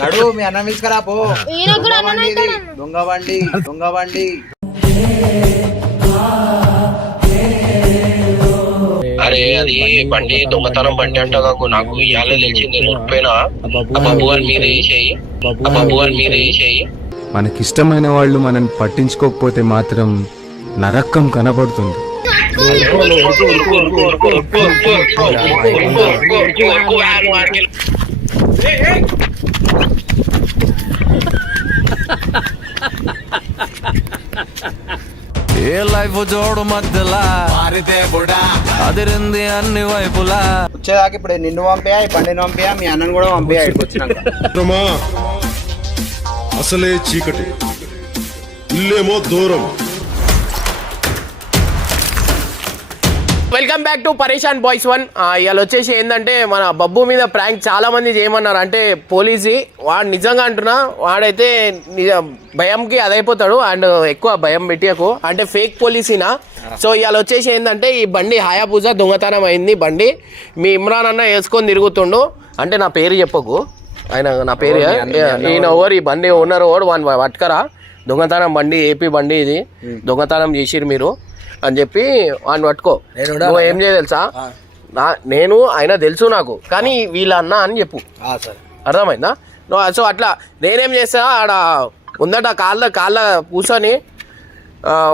నడు మీ అన్న తీసుకురా పో. దొంగ బండి దొంగ బండి. అరే అది బండి దొంగతనం బండి అంట నాకు ఇవాళ తెలిసింది. నొప్పిపోయినా బాబు గారి మీద వేసేయి, బాబు గారి మీద వేసేయి. మనకిష్టమైన వాళ్ళు మనం పట్టించుకోకపోతే మాత్రం నరకం కనబడుతుంది. ఏ లైఫ్ జోడు మధ్యలా అదిరింది అన్ని వైపులా. వచ్చేదాకా ఇప్పుడు నిన్ను పంపేయా, ఈ బండిని పంపేయా, మీ అన్నను కూడా పంపేయా. ఇక్కడికి వచ్చినాక అసలే చీకటి, ఇల్లేమో దూరం. వెల్కమ్ బ్యాక్ టు పరేషాన్ బాయ్స్ 1. ఇవాళ వచ్చేసి ఏంటంటే మన బబ్బు మీద ప్రాంక్ చాలా మంది చేయమన్నారు. అంటే పోలీసు వాడు నిజంగా అంటున్నా, వాడైతే భయంకి అదైపోతాడు. అండ్ ఎక్కువ భయం పెట్టియకు, అంటే ఫేక్ పోలీసునా. సో ఇవాళ వచ్చేసి ఏంటంటే ఈ బండి హయాబుజా దొంగతనం అయింది. బండి మీ ఇమ్రాన్ అన్న వేసుకొని తిరుగుతుండు. అంటే నా పేరు చెప్పకు, ఆయన నా పేరు ఈయన ఓవర్, ఈ బండి ఓనర్ ఓవర్, వాడిని పట్టుకరా. దొంగతనం బండి, ఏపీ బండి ఇది, దొంగతనం చేసిరు మీరు అని చెప్పి వాడిని పట్టుకో. నువ్వు ఏం చేయ తెలుసా, నేను ఆయన తెలుసు నాకు, కానీ వీళ్ళ అన్న అని చెప్పు, అర్థమైందా? నువ్వు సో అట్లా నేనేం చేస్తా, ఆడ ఉందట కాళ్ళ కూర్చొని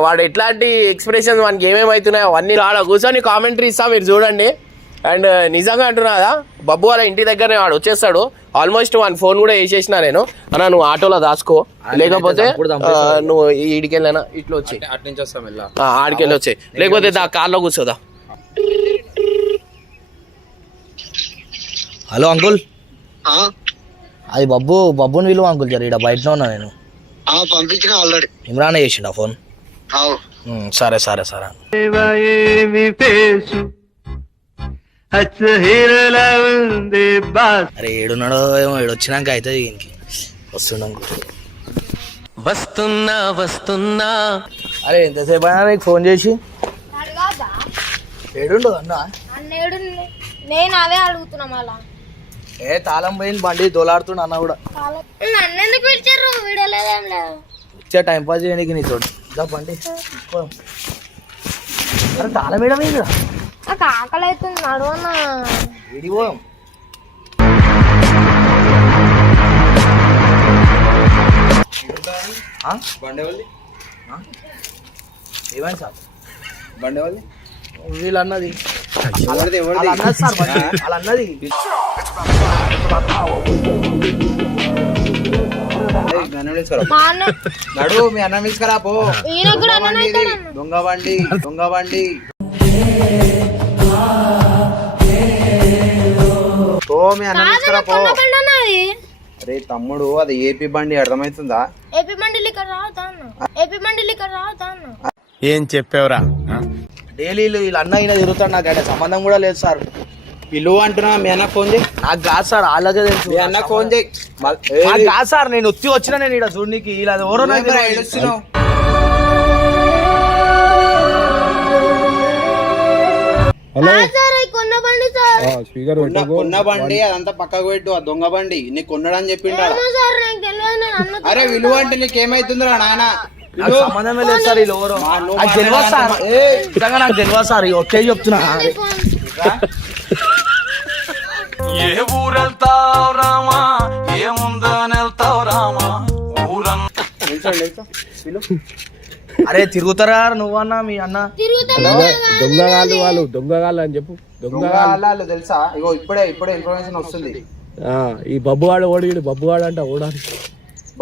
వాడు ఎట్లాంటి ఎక్స్ప్రెషన్స్ వానికి ఏమేమి అవుతున్నాయో అవన్నీ ఆడ కూర్చొని కామెంటరీ ఇస్తా, మీరు చూడండి. అండ్ నిజంగా అంటున్నాదా, బబ్బు వాళ్ళ ఇంటి దగ్గరనే వాడు వచ్చేస్తాడు. ఆల్మోస్ట్ వాని ఫోన్ కూడా వేసేసిన నేను. అన్న నువ్వు ఆటోలో దాచుకో, లేకపోతే నువ్వు ఈడికెళ్ళినా ఇట్లా వచ్చి ఆడికెళ్ళి వచ్చాయి, లేకపోతే దా కార్లో కూర్చోదా. హలో అంకుల్, అది బబ్బుని విలువ అంకుల్, జర ఇక్కడ బయటనే ఉన్నా నేను. పంపించిన ఆల్రెడీ ఇమ్రాన్ చేసిండా ఫోన్? సరే సరే సరే. అరే ఏడున్నాడో ఏమో, ఏడు వచ్చినాక అవుతుంది దీనికి. వస్తున్నాం, వస్తున్నా. అరే ఎంతసేపు అయినా నీకు ఫోన్ చేసి ఏడుండు అన్న? నేను అదే అడుగుతున్నా. మళ్ళా ఏ తాళం పోయింది, బండి దోలాడుతుండ అన్న కూడా. నన్ను ఎందుకు పిలిచారు? వీడలేదేం లేదు, ఇచ్చే టైం పాస్ చేయడానికి నీతో బండి. అరే తాళం వేయడం మీద నాకు ఆకలి అవుతుంది, నడవన్నా. ఏడి పోదాం? ఏమైంది సార్ బండి వాళ్ళు వీళ్ళు అన్నది? అన్నది అన్నది సార్, వాళ్ళ అన్నది. నడు మీ అన్న తీసుకురా పో. దొంగ బండి దొంగ బండి. మీ అన్న తీసుకురా పో. అరే తమ్ముడు, అది ఏపీ బండి, అర్థమవుతుందా? ఏపీ బండిలు ఇక్కడ రావుతా. ఏం చెప్పావురా? డైలీ వీళ్ళు అన్న అయినా తిరుగుతాడు, నాకు ఆయన సంబంధం కూడా లేదు సార్. పిలువ అంటున్నా, మీ అన్న ఫోన్ చేయి. నాకు కాదు సార్, వాళ్ళకే తెలుసు. మీ అన్న ఫోన్ చేయి. నాకు కాదు సార్, నేను వచ్చి వచ్చినా నేను ఇక్కడ చూడడానికి. ఇలా ఎవరో నాకు ఏడుస్తున్నావు. కొన్న బండి అదంతా పక్కకు పెట్టు, ఆ దొంగ బండి నీకు కొన్నాడని చెప్పిండా. అరే విలువ అంటే నీకేమైతుందిరా నాయన? సంబంధమే లేదు సార్, వీళ్ళు ఎవరో నాకు తెలియదు సార్. నిజంగా నాకు తెలియదు సార్, ఒకే చెప్తున్నా. ఏ ఊరెళ్తావు రామా, ఏముందని వెళ్తావు రామా అరే తిరుగుతారా నువ్వన్నా మీ అన్న? దొంగగాళ్ళు వాళ్ళు, దొంగగాళ్ళు అని చెప్పు. దొంగగాళ్ళు తెలుసా? ఇగో ఇప్పుడే ఇన్ఫర్మేషన్ వస్తుంది. ఈ బబ్బువాడు ఓడి, బబ్బువాడు అంట ఓడాలి.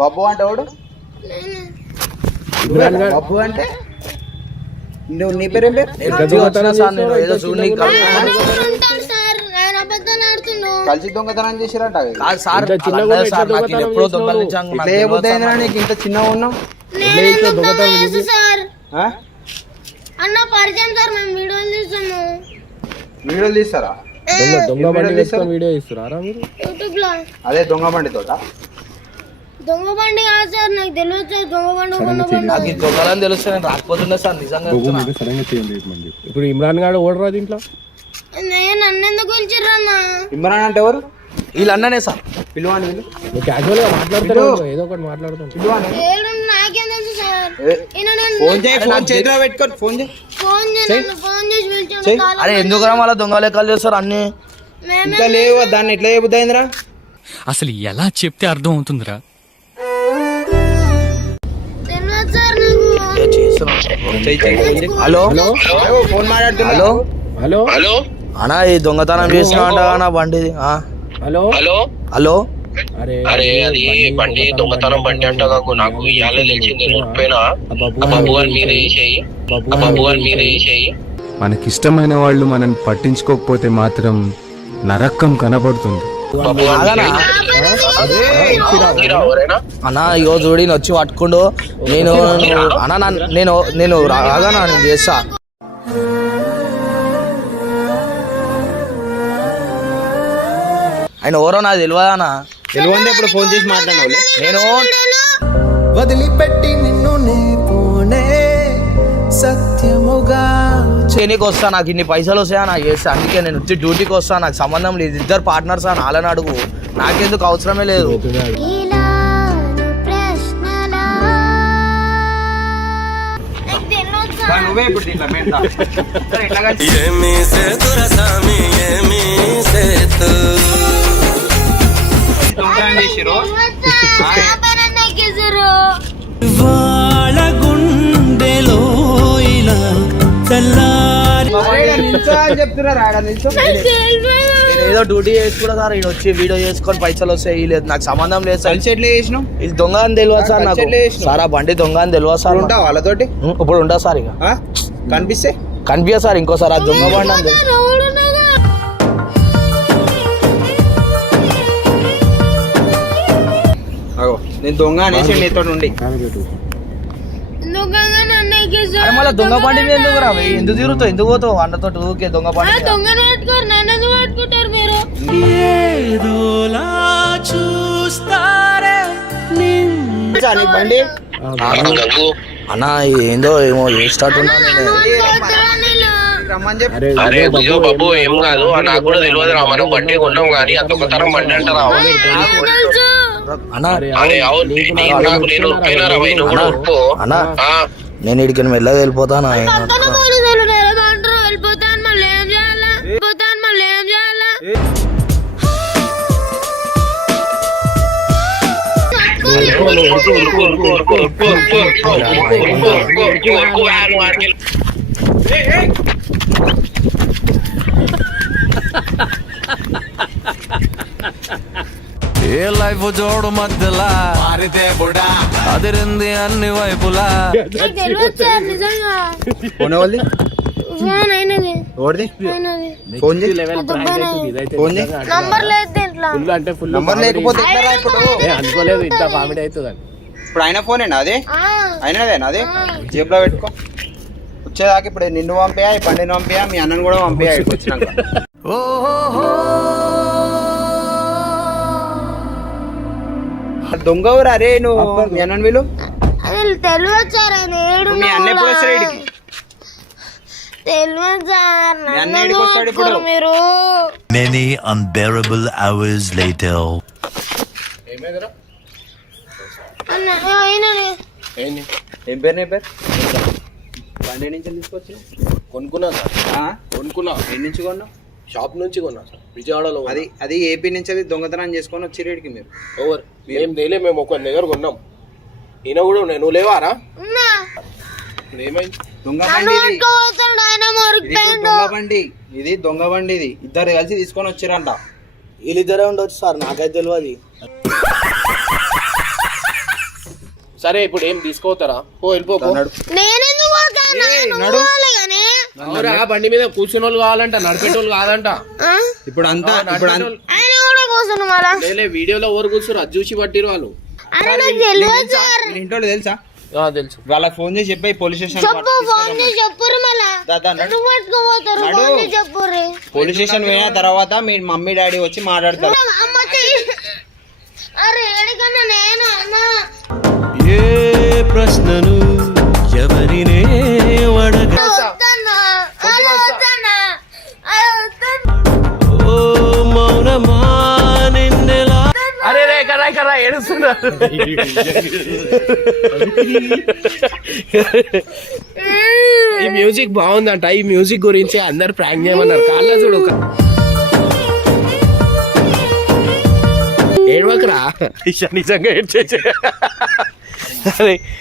బబ్బు అంటే ఓడు? బబ్బు అంటే నువ్వు, నీ పేరేం పేరు? కలిసి దొంగతనం చేసిరంట. నీకు ఇంత చిన్న ఉన్నావు. అన్న పరిచయం సార్, మేము వీడియోలు తీస్తాము. వీడియోలు తీస్తారా? దొంగ బండి వీడియో ఇస్తారా మీరు యూట్యూబ్ లో? అదే దొంగ బండి తోట. దొంగ బండి కాదు సార్, నాకు తెలియదు సార్. దొంగ బండి నాకు దొంగలని తెలుస్తే నేను రాకపోతుండే సార్, నిజంగా. ఇప్పుడు ఇమ్రాన్ గారు ఓడరా దీంట్లో? నన్ను ఎందుకు పిలిచిర్రు అన్న? ఇమ్రాన్ అంటే ఎవరు? వీళ్ళు అన్ననే సార్. పిలువని వీళ్ళు క్యాజువల్ గా మాట్లాడతారు ఏదో ఒకటి మాట్లాడతాం ఏడు నాకేం తెలుసు సార్ ఈయన నేను ఫోన్ చేయి ఫోన్ చేతిలో పెట్టుకొని ఫోన్ చేయి ఫోన్ చేసి పిలిచాను అరే ఎందుకురా మళ్ళీ దొంగ లెక్కలు చేస్తారు అన్ని ఇంకా లేవు దాన్ని ఎట్లా చెబుతాయిందిరా అసలు ఎలా చెప్తే అర్థం అవుతుందిరా? తెలియదు సార్ నాకు హలో ఫోన్ మాట్లాడుతున్నా హలో హలో హలో అన్నా ఈ దొంగతనం చేసిన అంట బండి హలో హలో హలో అరే అరే అది బండి దొంగతనం బండి అంట కాకు నాకు ఇవాళ తెలిసింది నేను ఉట్టిపోయినా ఆ బాబు గారి మీద వేసేయి ఆ బాబు గారి మీద వేసేయి మనకిష్టమైన వాళ్ళు మనల్ని పట్టించుకోకపోతే మాత్రం నరకం కనబడుతుంది. బాబు గారి ఎవరైనా అన్నా ఇగో చూడి నేను వచ్చి పట్టుకుండు నేను అన్నా నేను రాగానా నేను చేస్తా ఆయన ఎవరో నాకు తెలియదానా తెలివందే ఇప్పుడు ఫోన్ చేసి మాట్లాడినావులే నేను వదిలిపెట్టి నిన్ను నే పోనే సత్యముగా చేయనీకి వస్తా నాకు ఇన్ని పైసలు వస్తాయా నాకు చేస్తా అందుకే నేను వచ్చి డ్యూటీకి వస్తా నాకు సంబంధం లేదు ఇద్దరు పార్ట్నర్స్ అని వాళ్ళని అడుగు నాకెందుకు అవసరమే లేదు నువ్వే ఇప్పుడు ఇట్లా మెంటా. ఏమీ సేతుర సామి ఏమీ సేతు దొంగతనం చేసిర్రు. వాళ్ళ గుండెలో ఇలా తెల్లారి అరే, ఈడ నిల్చో అని చెప్తున్నారు ఆడ నిల్చో. నేను ఏదో డ్యూటీ చేసుకుంటా సార్ ఈయన వచ్చి వీడియో చేసుకొని పైసలు వస్తాయి లేదు నాకు సంబంధం లేదు సార్ కలిసి ఎట్లా చేసినావు ఇది దొంగ అని తెలియదు సార్ నాకు ఎట్లా చేసినావు? సార్ ఆ బండి దొంగ అని తెలియదు సార్ ఉంటావు వాళ్ళతోటి ఇప్పుడు ఉంటా సార్ ఇక ఆ? కనిపిస్తే కనిపించదు సార్ ఇంకోసారి ఆ దొంగ బండి అని తెలుసు. అగో నేను దొంగ అనేసి నీతో ఉండి అరే మళ్ళీ దొంగ బండి మీద ఎందుకు రా భయ్? ఎందుకు తిరుగుతావు ఎందుకు పోతావు అన్నతో ఊకే దొంగ బండి మీద? దొంగను పట్టుకోరు నన్ను ఎందుకు పట్టుకుంటారు మీరు ఏదోలా చూస్తారే నీకు బండి గంగు అన్న ఏందో ఏమో స్టార్ట్ ఉన్నా రమ్మని చెప్పి అరే బుజో బాబు ఏం కాదు నాకు కూడా తెలియదు రా మనం బండి కొన్నాం కానీ ఆ దొంగతనం బండి అంటారా అన్న అరే అవును నాకు నేను ఉట్టిపోయినా రా భయ్, నువ్వు కూడా ఉప్పు అన్న నేను ఇడికి మెల్లగా వెళ్ళిపోతాను వెళ్ళిపోతాను మళ్ళీ ఏం చేయాలా వెళ్ళిపోతాను మళ్ళీ ఏం చేయాలా ఏ లైఫ్ జోడు మధ్యలా అదిరింది అన్ని వైపులా నాకు తెలియదు సార్ నిజంగా ఫోన్ ఎవరిది ఫోన్ అయినది ఎవరిది అయినది ఫోన్ చేయి ఫోన్ చేయి నంబర్ లేదు దీంట్లో ఫుల్ అంటే ఫుల్ నంబర్ లేకపోతే ఎట్లా ఇప్పుడు అనుకోలేదు ఇంత కామెడీ అవుతుందని ఇప్పుడు ఆయన ఫోనేనా అదే ఆ, అయినదేనా అదే జేబులో పెట్టుకో వచ్చేదాకా ఇప్పుడు నిన్ను పంపేయా ఈ బండిని పంపేయా మీ అన్నను కూడా పంపేయా ఇక్కడికి వచ్చినాక దొంగ ఊరు అరే నువ్వు మీ అన్నను వీళ్ళు అది తెలియదు సార్ ఆయన ఏడు మీ అన్న ఎప్పుడు వస్తాడు ఇడికి తెలియదు సార్ మీ అన్న నన్ను ఏడికి వస్తాడు ఇప్పుడు? పట్టుకోరు మీరు Many unbearable hours later. అన్న అయినది ఏంది ఏం పేరు నీ పేరు బండి నుంచి తీసుకొచ్చి కొనుక్కున్నా సార్ కొనుక్కున్నా ఎన్ని నుంచి కొన్నావు షాప్ నుంచి కొన్నా సార్ విజయవాడలో అది అది ఏపీ నుంచి అది దొంగతనం చేసుకొని వచ్చి రేడికి మీరు ఓవర్ మేము తేలే మేము ఒక దగ్గర కొన్నాం ఈయన కూడా నువ్వు లేవారా ఉన్నా ఏమైంది దొంగ నన్ను బండి ఇది. పట్టుకోవద్దు ఆయన ఇది మురికిపోయిండు దొంగ బండి ఇది దొంగ బండి ఇది ఇద్దరు కలిసి తీసుకొని వచ్చిరంట వీళ్ళిద్దరే ఉండొచ్చు సార్ నాకైతే తెలియదు సరే ఇప్పుడు ఏం తీసుకోతారా ఓ వెళ్ళిపోకు అన్నాడు నేనెందుకు పోతాను? నువ్వు నడు. పోవాలి కానీ. అవురా, బండి మీద కూర్చున్న వాళ్ళు కావాలంట నడిపేటోళ్ళు కాదంట ఆ? ఇప్పుడు అంతా ఇప్పుడు ఆయన కూడా కూర్చున్నాం మళ్ళా లేలే వీడియోలో ఎవరు కూర్చున్నారు అది చూసి పట్టిరు వాళ్ళు అరే నాకు తెలియదు సార్ ఇంట్లో తెలుసా తెలుసు వాళ్ళకి ఫోన్ చేసి చెప్పి పోలీస్ స్టేషన్ చెప్పు ఫోన్ చేసి చెప్పుర్రు మళ్ళా ఎందుకు పట్టుకోపోతారు ఫోన్ చేసి చెప్పుర్రు పోలీస్ స్టేషన్ పోయిన తర్వాత మీ మమ్మీ డాడీ వచ్చి మాట్లాడతారు అమ్మ అరే ఏడికన్నా నేను అన్నా ఏ ప్రశ్నను ఎవరినే అడగ వద్దన్నా అరే వద్దన్నా అరే వద్దన్నా ఓ మౌనమా నిన్నెలా అరే ఏడుస్తున్నారు. ఈ మ్యూజిక్ బాగుందంట. ఈ మ్యూజిక్ గురించి అందరు ప్రాంక్ చేయమన్నారు. కాళ్ళ చూడు ఏడవకరా నిజంగా ఏడ్చేసే. అరే